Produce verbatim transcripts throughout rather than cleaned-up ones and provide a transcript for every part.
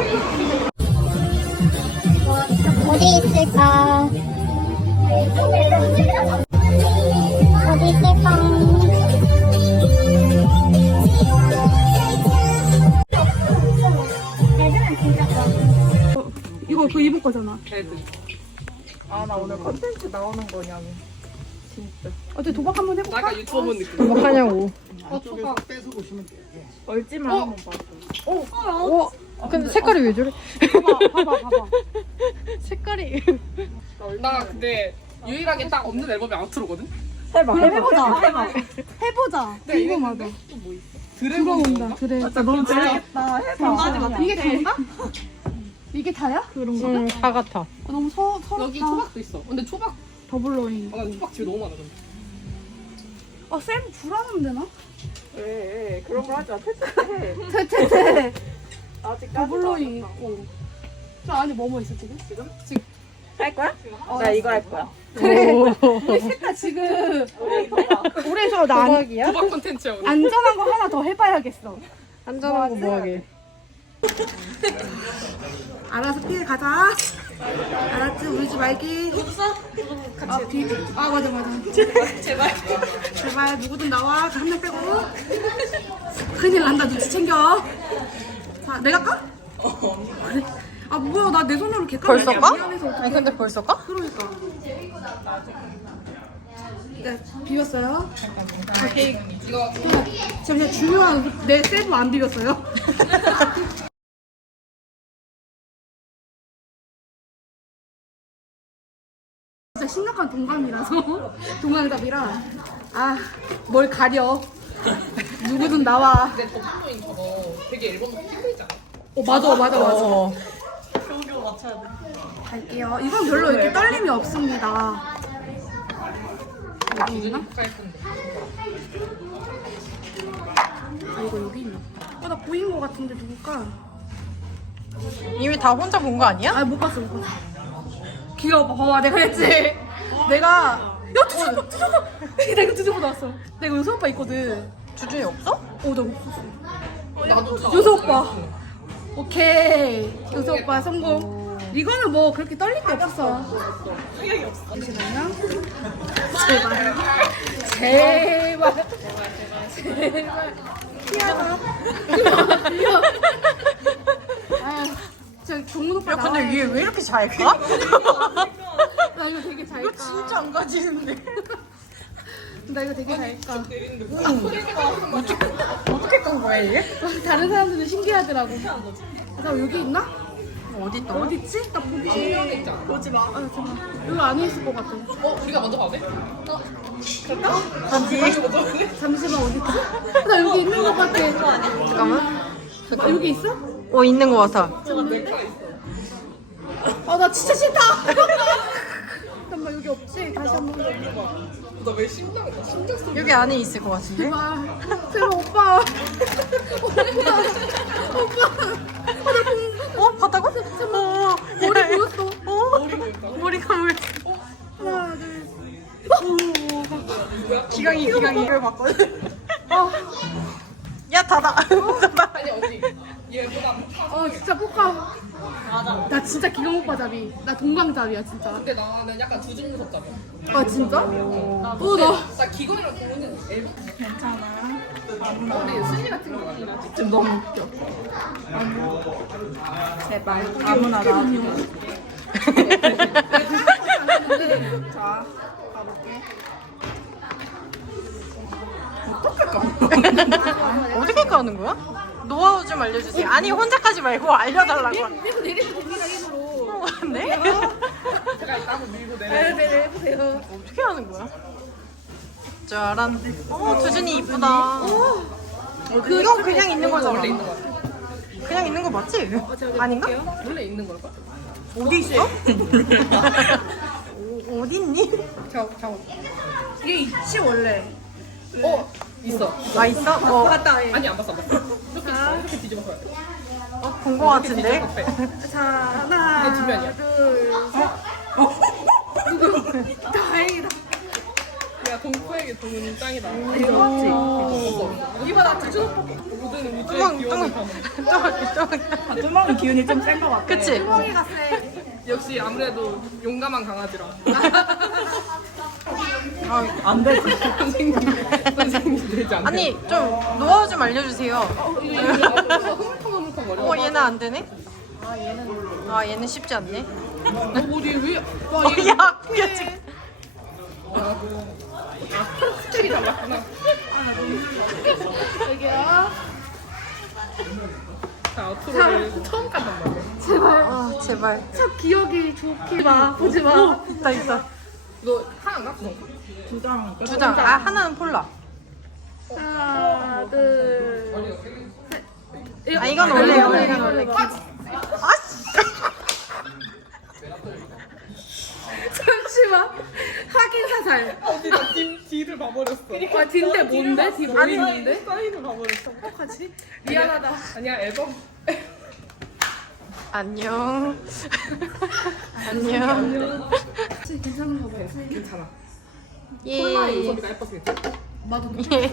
어디 있을까? 어디 있을까? 애들은 진짜 좋아. 이거 그 이분 거잖아. 아 나 오늘 컨텐츠 나오는 거냐고. 진짜. 어때 도박 한번 해볼까? 약간 유튜버 본 느낌. 도박하냐고. 어 초밥. 빼서 보시면 돼요. 얼지만 한번 봐줘. 어? 근데 색깔이 왜 저래? 봐봐, 봐봐, 봐봐. 색깔이. 나 근데 유일하게 딱 없는 앨범이 아우트로거든. 그럼 해보자. 해봐. 해보자. 궁금하다. 들어온다. 그래. 진짜 너무 재밌겠다. 해봐. 이게 다인가? 이게 다야? 그런 거? 응, 다 같아. 아, 너무 서, 서럽다. 여기 초밥도 있어. 근데 초밥. 더블로잉. 아, 나 초밥 집에 너무 많아. 근데. 아, 쌤 불안하면 되나? 에 그런 거 하지 마. 퇴퇴해. 테테테. 아직 더블로잉 있고. 저 안에 뭐뭐 있어, 지금? 지금? 지금 할 거야? 어, 나 이거 할 거야. 그래. 우리 셋다 지금. 우리 저 나, 안- 도박이야? 도박 콘텐츠야 오늘. 안전한 거 하나 더 해봐야겠어. 안전한 거 뭐하게. 알아서 피해 가자. 알았지? 울지 말기. 없어? 아, 비. 아, 맞아, 맞아. 제발. 제발. 제발, 누구든 나와. 한 명 빼고. 큰일 난다. 눈치 챙겨. 자, 내가 까? 그래. 아, 뭐야. 나 내 손으로 개 벌써 까먹었어. 까? 미안해서 어떡해. 아니 근데 벌써 까? 그러니까. 네, 비웠어요. 오케이. 이거 잠시만, 중요한 내 세부 안 비웠어요. 진짜 심각한 동감이라서 동감답이라 아 뭘 가려 누구든 나와. 근데 더블로잉 저거 되게 앨범도 힘들잖아. 어 맞아 맞아 맞아. 어. 갈게요. 이건 별로 이렇게 떨림이 없습니다. 여기 있나? 깔끔해. 아 이거 여기 있나? 어나 보인 거 같은데 누굴까? 이미 다 혼자 본 거 아니야? 아 못 봤어 못 봤어. 귀여워 봐봐 내가 했지. 내가 야 뒤집어 뒤집어. 내가 이거 뒤집어 놨어. 내가 요새 오빠 있거든. 주준이 없어? 어나 없었어. 나도 요새 오빠. 오케이. 요새 오빠 성공. 이거는 뭐 그렇게 떨릴 게 없었어. 생각이 없어. 잠시만요. 제발. 제발. 제발. 피하다. 피하. 아, 진짜 종문 오빠 야 근데 나와야지. 얘 왜 이렇게 잘 까? 나 이거 되게 잘 이거 까. 진짜 안 가지는데. 나 이거 되게 잘 까. 어떻게 깐 거야 얘? 다른 사람들은 신기하더라고. 나 여기 있나? 어디 있다? 어디 있지? 나 보기 정면에 있잖아. 보지 마. 아, 잠깐. 여기 안에 있을 것 같아. 어, 우리가 먼저 가도 돼? 어디? 잠시만 어디 있지? 나 여기 있는 것 같아. 잠깐만. 아, 여기 있어? 어 있는 거 같아. 아, 나 진짜 싫다. 잠깐만 여기 없지? 다시 한 번. 나왜 심장, 심장 소리. 여기 안에 있을 것 같은데? 제발. 제발 오빠. 오빠. 오빠. 아, 나 공. 어 봤다고? 어. 머리 야, 보였어. 어? 머리가 물. 하나 둘. 기강이 기강이 이걸 봤거든. 아, 야 닫아. 닫아. 아니, 어디? 얘보다. 어 진짜 포카. 맞아. 나 진짜 기강 오빠 잡이. 나 동강잡이야 진짜. 근데 나는 약간 두중 무섭잖아. 아 진짜? 어 나. 나 기건이랑 동훈이는 앨범 괜찮아. 근데 수지 같은 거 아니라 지금 너무 웃겨. 제발 아무나 나. 자 가볼게. 어떻게 까는 거야? 노하우 좀 알려주세요. 아니 혼자 까지 말고 알려달라고. 내가 내리면 됩니다 힘으로. 네? 제가 일단 밀고 내려. 네, 네, 해보세요. 어떻게 하는 거야? 짜란. 어 두준이 이쁘다. 그, 이거 그냥 있는 거잖아. 원래 있는 거 같아. 그냥 있는 거 맞지? 제가 아닌가? 볼게요. 원래 있는 걸까? 어디 있어? 어, 어디 있니? 저, 저. 이게 있지 원래. 어 있어. 아 있어? 어, 맞다. 예. 아니 안 봤어 안 봤어. 이렇게 있어. 이렇게 뒤집어서 해야 돼. 어, 본 거 같은데? 자 하나, 이게 뒷면이야. 둘, 셋. 누구? 다행이다. 야 공포에게 전문 짱이다. 대박지? 여기봐 나 두준 오빠 모든 우주의 뚜껑 기원을 뚜껑 담은. 뚜껑 뚜껑. 뚜껑이 기운이 좀 센 것 같아. 그치? 뚜껑이가 세. 역시 아무래도 용감한 강아지라. 아, 안 되지. 선생님 선생님 되지 않네. 아니 좀 노하우 좀 알려주세요. 흐물텅흐물텅 거려. 어 얘는 안 되네? 아 얘는 아 얘는 쉽지 않네. 어디 왜? 와 어, 이게 야 꾸야 지금. 아 스킬이 달랐구나. 여기야. 자 아우트로를 처음 깐단 말이야. 제발. 아 제발. 참 기억이 좋게 봐. 보지 마. 있다 있다. 너 하나 나? 너. 두 장. 두 장. 아 하나는 폴라. 하나, 둘. 아 이건 원래 원래 이건 원래. 원래. 아씨. 잠시만. 확인 사살. 어디 나 뒤, 뒤를 봐버렸어. 아, 딘데 뭔데? 디 뭐 있는데? 사인을 봐버렸어. 어떡하지? 미안하다. 아니야 앨범. 안녕. 안녕. 괜찮은 거 같아. 괜찮아. 예. 우섭이가 예뻐서 괜찮아. 나도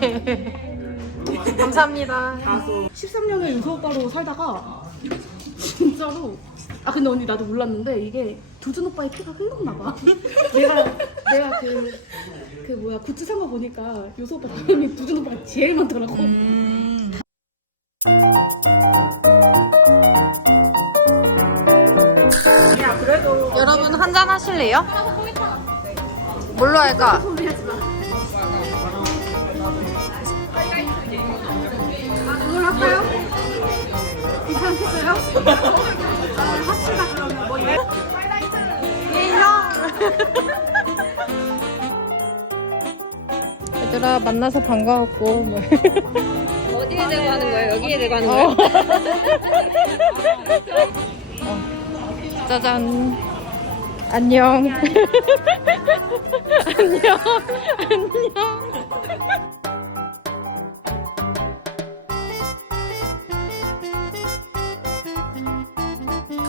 예. 감사합니다. 십삼 년을 유서 오빠로 살다가 진짜로 아 근데 언니 나도 몰랐는데 이게 두준 오빠의 피가 흘렀나 봐. 내가 내가 그 그 뭐야 굿즈 산 거 보니까 유서 오빠 다음에 두준 오빠가 제일 많더라고. 야 그래도 여러분 한잔 하실래요? 뭘로 할까? 소리하지 마. 이걸 할까요? 괜찮겠어요? 아, 합시다 그러면 뭐 예? 예 형. 얘들아 만나서 반가웠고. 뭐. 어디에 대고 하는 거예요? 여기에 대고 하는 거예요? 어. 짜잔. 안녕. 안녕. 안녕.